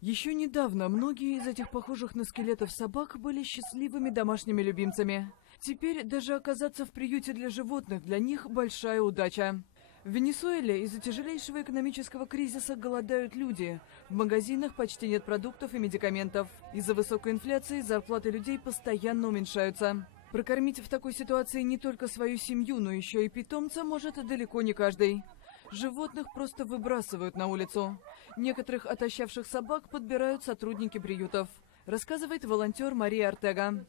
Еще недавно многие из этих похожих на скелетов собак были счастливыми домашними любимцами. Теперь даже оказаться в приюте для животных для них большая удача. В Венесуэле из-за тяжелейшего экономического кризиса голодают люди. В магазинах почти нет продуктов и медикаментов. Из-за высокой инфляции зарплаты людей постоянно уменьшаются. Прокормить в такой ситуации не только свою семью, но еще и питомца может далеко не каждый. Животных просто выбрасывают на улицу. Некоторых отощавших собак подбирают сотрудники приютов. Рассказывает волонтер Мария Артега.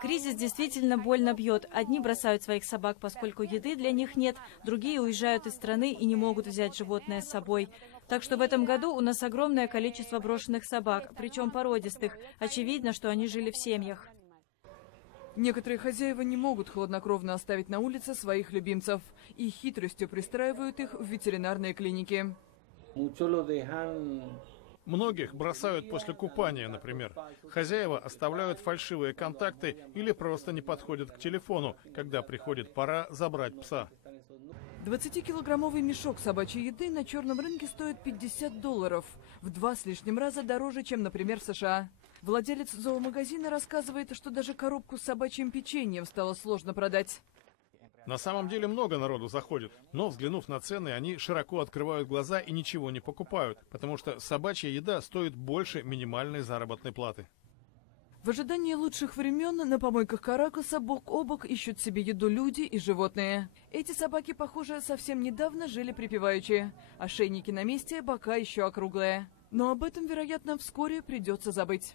Кризис действительно больно бьет. Одни бросают своих собак, поскольку еды для них нет, другие уезжают из страны и не могут взять животное с собой. Так что в этом году у нас огромное количество брошенных собак, причем породистых. Очевидно, что они жили в семьях. Некоторые хозяева не могут хладнокровно оставить на улице своих любимцев и хитростью пристраивают их в ветеринарные клиники. Многих бросают после купания, например. Хозяева оставляют фальшивые контакты или просто не подходят к телефону, когда приходит пора забрать пса. 20-килограммовый мешок собачьей еды на черном рынке стоит $50, в 2 с лишним раза дороже, чем, например, в США. Владелец зоомагазина рассказывает, что даже коробку с собачьим печеньем стало сложно продать. На самом деле много народу заходит, но, взглянув на цены, они широко открывают глаза и ничего не покупают, потому что собачья еда стоит больше минимальной заработной платы. В ожидании лучших времен на помойках Каракаса бок о бок ищут себе еду люди и животные. Эти собаки, похоже, совсем недавно жили припеваючи. Ошейники на месте, бока еще округлые. Но об этом, вероятно, вскоре придется забыть.